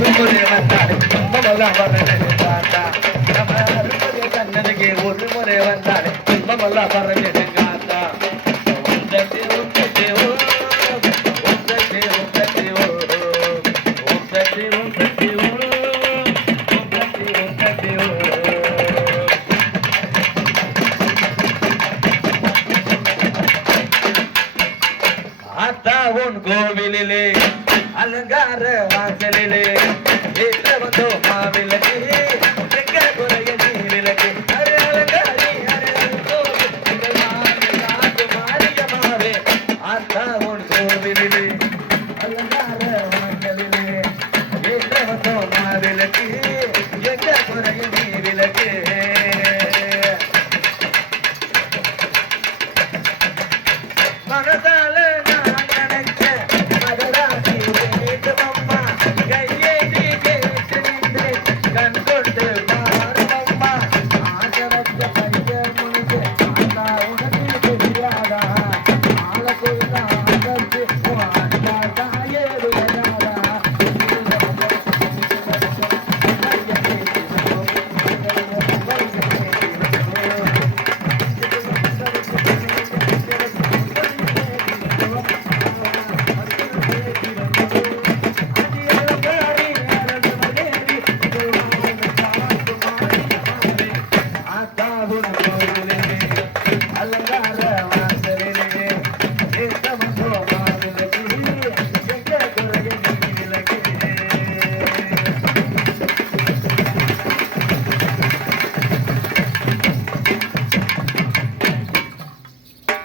ஒரு முறை வந்தாலே துன்பமெல்லாம் பறந்து காத்தா நம்ம அருள்மொழி கண்ணனுக்கு ஒரு முறை வந்தாலே துன்பமெல்லாம் பறந்து அத்தா உன் கோவிலிலே அலங்கார வாசலிலே வீட்டுல வந்தோ மாவிலக்கு எங்க குறைய நீ அரே அலங்காரி அரே அலங்கோவி, எங்கள் உன் கோவிலிலே அலங்கார வாசலிலே மாவிலக்கு எங்க குறைய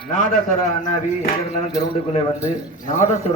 நாதஸ்வர அண்ணாவி எங்க இருந்தாலும் கிரவுண்டுக்குள்ளே வந்து நாதஸ்வர